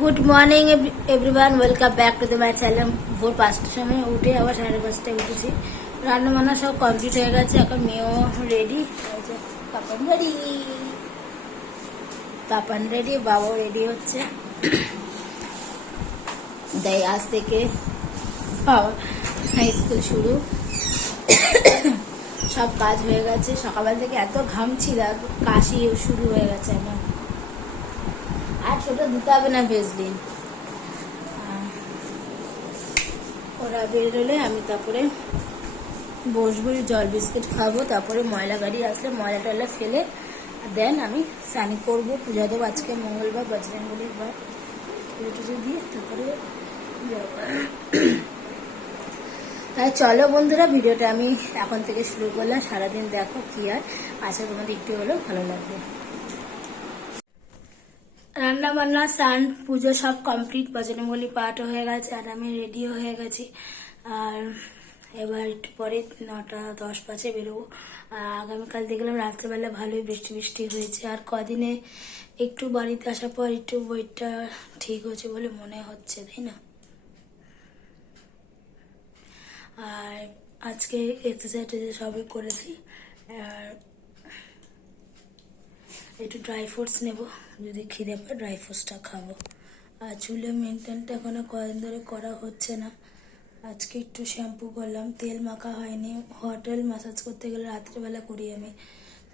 Good morning everyone, welcome back to my channel. ভোর 5টার সময় উঠে আবার 5:30টায় উঠেছি। রান্না বান্না সব কমপ্লিট হয়ে গেছে। এখন মেয়েও রেডি, পাপান রেডি, বাবাও রেডি হচ্ছে। তাই আজ থেকে বাবা স্কুল শুরু, সব কাজ হয়ে গেছে। সকালবেলা থেকে এত ঘামছি, কাশি শুরু হয়ে গেছে আমার। আর ছোট দিতে হবে না ভেজলিন। ওরা বেরোলে আমি তারপরে বসবো, জল বিস্কিট খাবো। তারপরে ময়লা গাড়ি আসলে ময়লা টয়লা ফেলে দেন আমি স্নান করবো, পূজা দেবো। আজকে মঙ্গলবার, বজরঙ্গবলীর বার, পুজো টুজো দিয়ে তারপরে তাই চলো বন্ধুরা, ভিডিওটা আমি এখন থেকে শুরু করলাম। সারাদিন দেখো কি আর আশা তোমাদের একটু হলেও ভালো লাগবে। রান্না বান্না, স্নান, পুজো সব কমপ্লিট। বজরঙ্গবলী পাঠও হয়ে গেছে আর আমি রেডিও হয়ে গেছি। আর এবার একটু পরে 9:10 বাজে বেরোবো। আর আগামীকাল দেখলাম রাত্রেবেলা ভালোই বৃষ্টি বৃষ্টি হয়েছে। আর কদিনে একটু বাড়িতে আসার পর একটু ওয়েটটা ঠিক হচ্ছে বলে মনে হচ্ছে, তাই না? আর আজকে এক্সারসাইজ সবই করেছি। আর একটু ড্রাই ফ্রুটস নেবো, যদি খিদে পায় ড্রাই ফ্রুটসটা খাবো। আর চুলে মেনটেনটা এখনো কদিন ধরে করা হচ্ছে না। আজকে একটু শ্যাম্পু করলাম, তেল মাখা হয়নি। হট অয়েল ম্যাসাজ করতে গেলে রাত্রেবেলা করি, আমি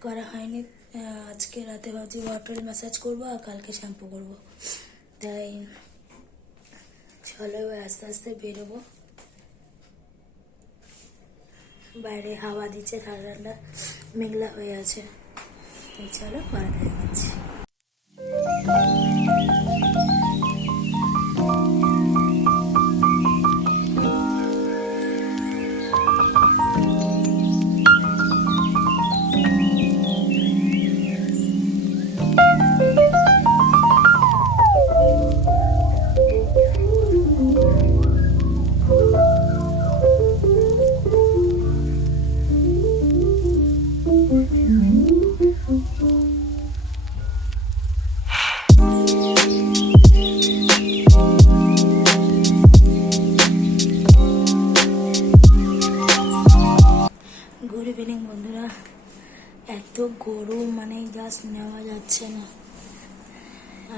করা হয়নি। আজকে রাতে ভাবছি হট অয়েল ম্যাসাজ করবো আর কালকে শ্যাম্পু করবো। তাই চলো এবার আস্তে আস্তে বেরোবো। বাইরে হাওয়া দিচ্ছে, ঠান্ডা ঠান্ডা মেঘলা হয়ে আছে। তাই চলো পরে দেখা যাচ্ছে। গুড ইভিনিং বন্ধুরা, এত গরম মানে জাস্ট নেওয়া যাচ্ছে না।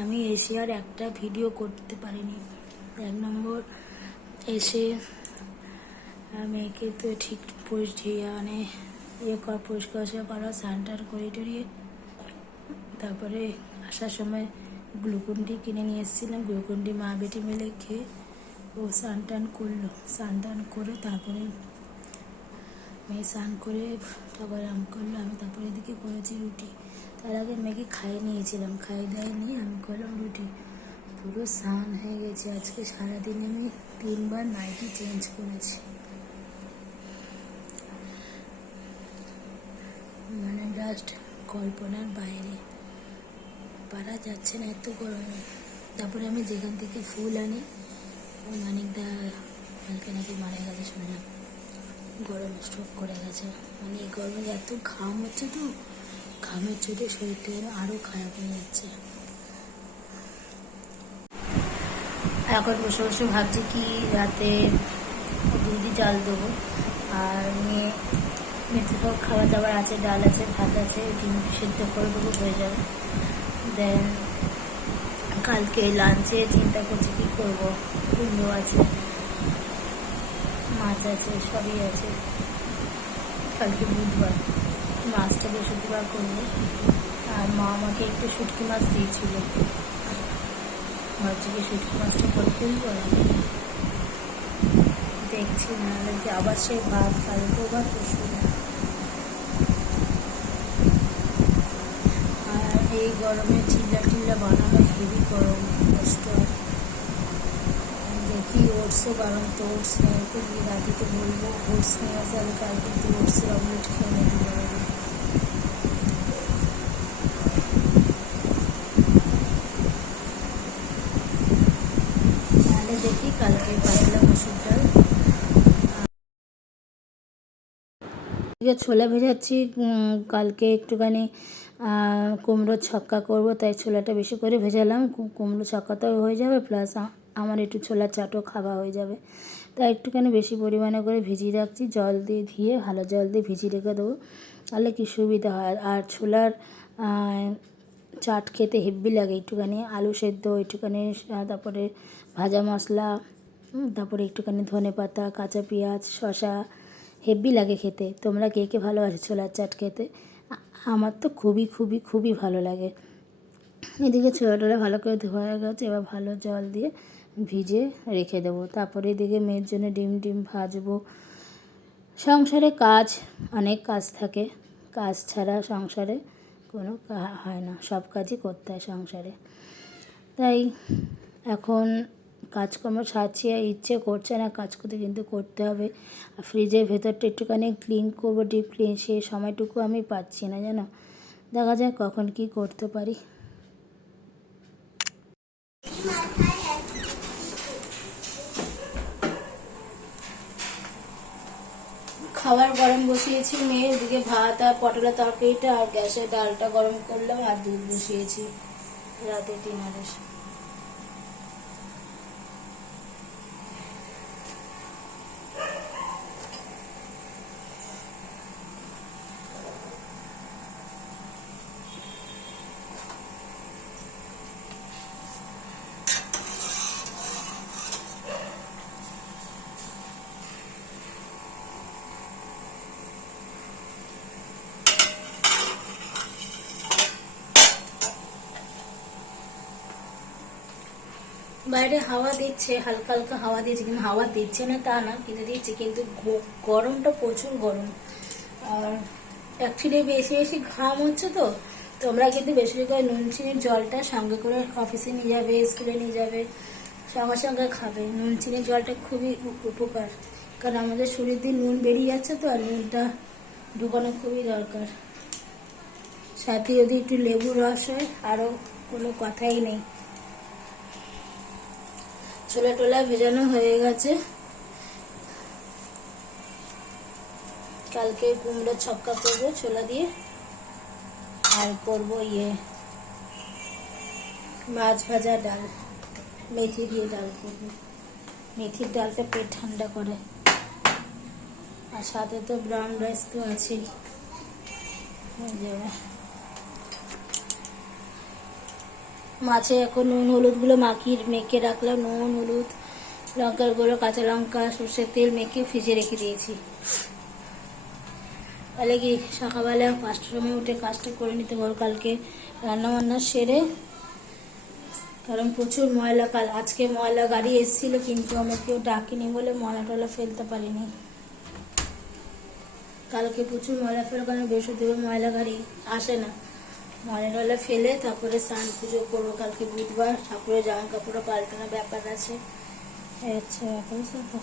আমি এসে আর একটা ভিডিও করতে পারিনি। 1 নম্বর এসে মেয়েকে তো ঠিক মানে পরিষ্কার করা, স্যানিটাইজার করে টরিয়ে তারপরে আসার সময় গ্লুকন-ডি কিনে নিয়ে এসেছিলাম। গ্লুকন-ডি মা বেটি মিলে খেয়ে ও স্নান টান করলো। স্নান টান করে তারপরে মেয়ে স্নান করে সবাই আরাম করলো। আমি তারপরে এদিকে করেছি রুটি। তার আগে মেয়েকে খাইয়ে নিয়েছিলাম, খাইয়ে দেয়নি, আমি করলাম রুটি। পুরো স্নান হয়ে গেছে। আজকে সারাদিনে আমি 3বার নাইটি চেঞ্জ করেছি। মানে জাস্ট কল্পনার বাইরে, পারা যাচ্ছে না এত গরমে। তারপরে আমি যেখান থেকে ফুল আনি, ওই মানিকদা কালকে নাকি মারা গেছে শুনলাম, গরমে স্ট্রোক করে গেছে। মানে এই গরমে এত ঘাম হচ্ছে, তো ঘামের চোটে শরীরটা আরও খারাপ হয়ে যাচ্ছে। এখন বসে বসে ভাবছি কি রাতে দুধি চাল দেবো। আর মেথি সব খাবার দাবার আছে, ডাল আছে, ভাত আছে, ডিম সেদ্ধ করে দেবো, হয়ে যাবে। দেন কালকে লাঞ্চে চিন্তা করছি কি করবো। কুমড়ো আছে, মাছ আছে, সবই আছে। কালকে বুধবার, মাছটা বৃহস্পতিবার করবো। আর মা আমাকে একটু শুটকি মাছ দিয়েছিল, ভাবছি কি শুটকি মাছটা করে ফেলবো। দেখছি না হলে আবার সেই ভাত, কালকেও ভাত, পরশু না। আর এই গরমে চিল্লা টিল্লা বানানো হেভি গরম, কষ্ট। দেখি ওটসও বানাম, তো ওটস নিয়ে রাতে তো বলবো ওটস নিয়ে আসে, আমি কালকে তো ওটসের অমলেট খেয়ে নিতে পারবো। তাহলে দেখি কালকে পাতলা মসুর ডাল, ছোলা ভেজাচ্ছি। কালকে একটুখানি কুমড়ো ছক্কা করব, তাই ছোলাটা বেশি করে ভেজালাম। কুমড়ো ছক্কাটাও হয়ে যাবে, প্লাস আমার একটু ছোলার চাটও খাওয়া হয়ে যাবে। তাই একটুখানি বেশি পরিমাণে করে ভিজিয়ে রাখছি, জল দিয়ে ধুয়ে ভালো জল দিয়ে ভিজিয়ে রেখে দেবো, তাহলে কি সুবিধা হয়। আর ছোলার চাট খেতে হেব্বি লাগে। একটুখানি আলু সেদ্ধ, একটুখানি তারপরে ভাজা মশলা, তারপরে একটুখানি ধনেপাতা, কাঁচা পেঁয়াজ, শসা, হেব্বি লাগে খেতে। তোমরা কে কে ভালোবাসো ছোলার চাট খেতে? আমার তো খুবই খুবই খুবই ভালো লাগে। এদিকে ছোলাটা ভালো করে ধোয়া হয়ে গেছে, এবার ভালো জল দিয়ে ভিজে রেখে দেবো। তারপরে এদিকে মেয়ের জন্য ডিম ভাজবো। সংসারে কাজ, অনেক কাজ থাকে, কাজ ছাড়া সংসারে কোনো হয় না, সব কাজই করতে হয় সংসারে। তাই এখন কাজকর্ম সারছি, ইচ্ছে করছে না কাজ করতে, কিন্তু করতে হবে। আর ফ্রিজের ভেতরটা একটুখানি ক্লিন করবো, ডিপ ক্লিন, সেই সময়টুকু আমি পাচ্ছি না জানো। দেখা যাক কখন কি করতে পারি। খাবার গরম বসিয়েছি, মেয়ের দিকে ভাত আর পটলের তরকারিটা, আর গ্যাসে ডালটা গরম করলাম, আর দুধ বসিয়েছি রাতে ডিনারের। বাইরে হাওয়া দিচ্ছে, হালকা হালকা হাওয়া দিচ্ছে, কিন্তু হাওয়া দিচ্ছে না তা না, কিন্তু দিচ্ছে, কিন্তু গরমটা প্রচুর গরম। আর অ্যাকচুয়ালি বেশি বেশি ঘাম হচ্ছে তো। তোমরা কিন্তু বেশি করে নুন চিনির জলটা সঙ্গে করে অফিসে নিয়ে যাবে, স্কুলে নিয়ে যাবে, সঙ্গে সঙ্গে খাবে। নুন চিনির জলটা খুবই উপকার, কারণ আমাদের শরীর দিয়ে নুন বেরিয়ে যাচ্ছে তো, আর নুনটা ঢুকানো খুবই দরকার। সাথে যদি একটু লেবুর রস হয় আরও কোনো কথাই নেই। ছোলা টোলা ভেজানো হয়ে গেছে, কালকে কুমড়ো ছক্কা করবো ছোলা দিয়ে, আর করবো মাছ ভাজা ডাল, মেথি দিয়ে ডাল করবো। মেথির ডালটা পেট ঠান্ডা করে, আর সাথে তো ব্রাউন রাইস তো আছেই, হয়ে যাবে। মাছে এখন নুন হলুদগুলো মেখে রাখলাম, নুন হলুদ লঙ্কার গুঁড়ো, কাঁচা লঙ্কা, সর্ষের তেল মেখে ফ্রিজে রেখে দিয়েছি। তাহলে কি সকালবেলা 5টার সময় উঠে কাজটা করে নিতে পারবো কালকে রান্না বান্না সেরে। কারণ প্রচুর ময়লা, আজকে ময়লা গাড়ি এসেছিল, কিন্তু আমরা কেউ ডাকিনি বলে ময়লা টয়লা ফেলতে পারিনি। কালকে প্রচুর ময়লা ফেলে, কারণ বৃহস্পতিবার ময়লা গাড়ি আসে না। ময়লা টয়লা ফেলে তারপরে স্নান পুজো করবো। কালকে বুধবার, ঠাকুরের জামা কাপড়ও পাল্টানোর ব্যাপার আছে, আচ্ছা ব্যাপার তো।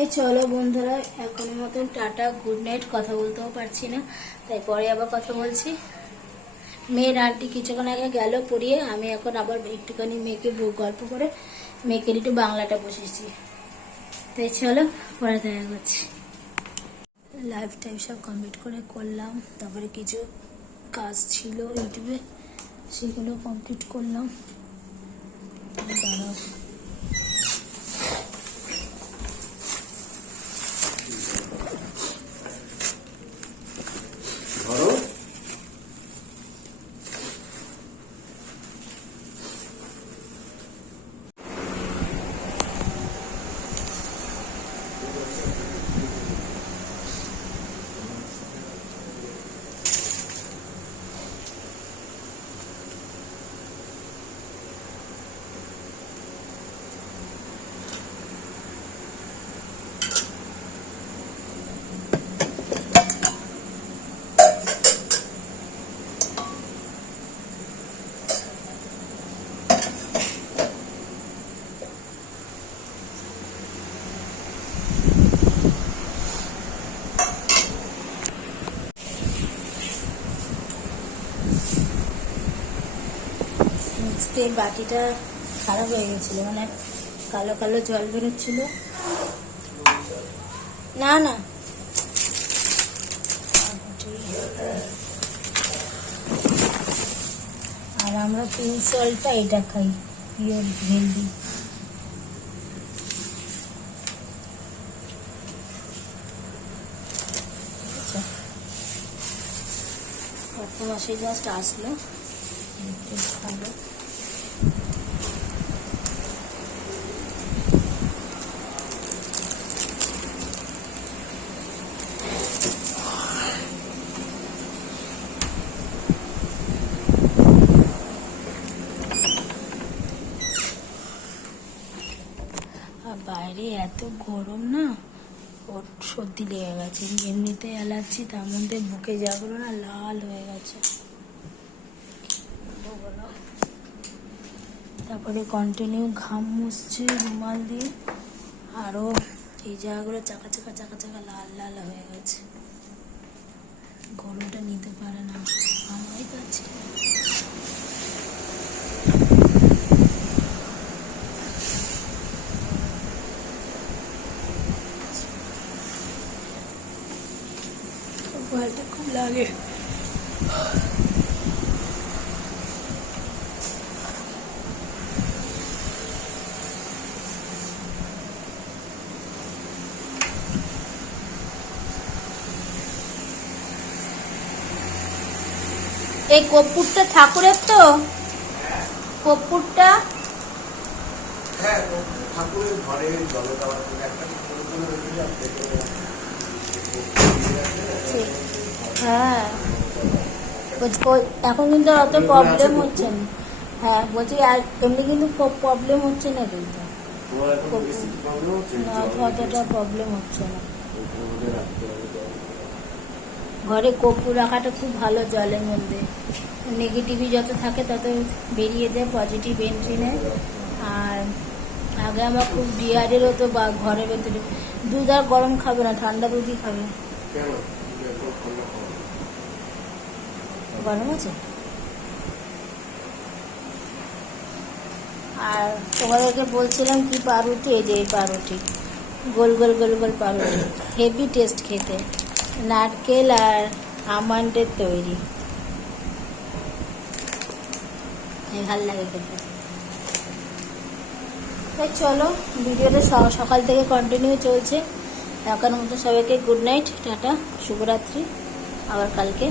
এই চলো বন্ধুরা, এখনের মতন টাটা, গুড নাইট। কথা বলতেও পারছি না, তাই পরে আবার কথা বলছি। মেয়ের আন্টি কিছুক্ষণ আগে গেল পড়িয়ে, আমি এখন আবার একটুখানি মেয়েকে গল্প করে মেয়েকে একটু বাংলাটা বসেছি। তাই চলো পরে দেখা করছি। লাইভ টাইম সব কমপ্লিট করে করলাম, তারপরে কিছু কাজ ছিল ইউটিউবে, সেগুলো কমপ্লিট করলাম। দাঁড়াও, আজকে বাটিটা খারাপ হয়ে গেছিলো, মানে কালো কালো জল বেরোচ্ছিল। না না আর আমরা পিঙ্ক সল্টটা এটা খাই, পিওর হেলদি। আচ্ছা, কত মাসে জাস্ট আসলো, ভালো। আর বাইরে এত গরম না, ওর সর্দি লেগে গেছে, এমনিতে অ্যালার্জি, তার মধ্যে বুকে যাগুলো না লাল হয়ে গেছে। তারপরে কন্টিনিউ ঘাম মুছছে রুমাল দিয়ে, আরও এই জায়গাগুলো চাকা চাকা চাকা চাকা লাল লাল হয়ে গেছে। গরমটা নিতে পারে না, আমরাই পাচ্ছি। ভয়টা খুব লাগে। এই কর্পূরটা ঠাকুরের তো, কর্পূরটা ঠাকুরের ঘরে জলে দেওয়ার জন্য একটা হ্যাঁ, এখন কিন্তু অত প্রবলেম হচ্ছে না। হ্যাঁ বলছি, আর এমনি কিন্তু খুব প্রবলেম হচ্ছে না, কিন্তু না অতটা প্রবলেম হচ্ছে না। ঘরে কর্পূর রাখাটা খুব ভালো, জলের মধ্যে নেগেটিভই যত থাকে তত বেরিয়ে যায়, পজিটিভ এন্ট্রি নেয়। আর আগে আমার খুব ডিহাইড্রেট হতো, বা ঘরের ভেতরে দুধ আর গরম খাবে না, ঠান্ডা দুধই খাবে। গরম আছে। আর তোমাদেরকে বলছিলাম কি পাউরুটি, এই যে এই পাউরুটি, গোল গোল গোল গোল পাউরুটি, হেভি টেস্ট খেতে, নারকেল আর আমন্ডের তৈরি, ভাল লাগে খেতে। তাই চলো, ভিডিওটা সকাল থেকে কন্টিনিউ চলছে। এখন মতো সবাইকে গুড নাইট, টাটা, শুভরাত্রি, আবার কালকে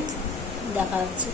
দেখা হচ্ছে।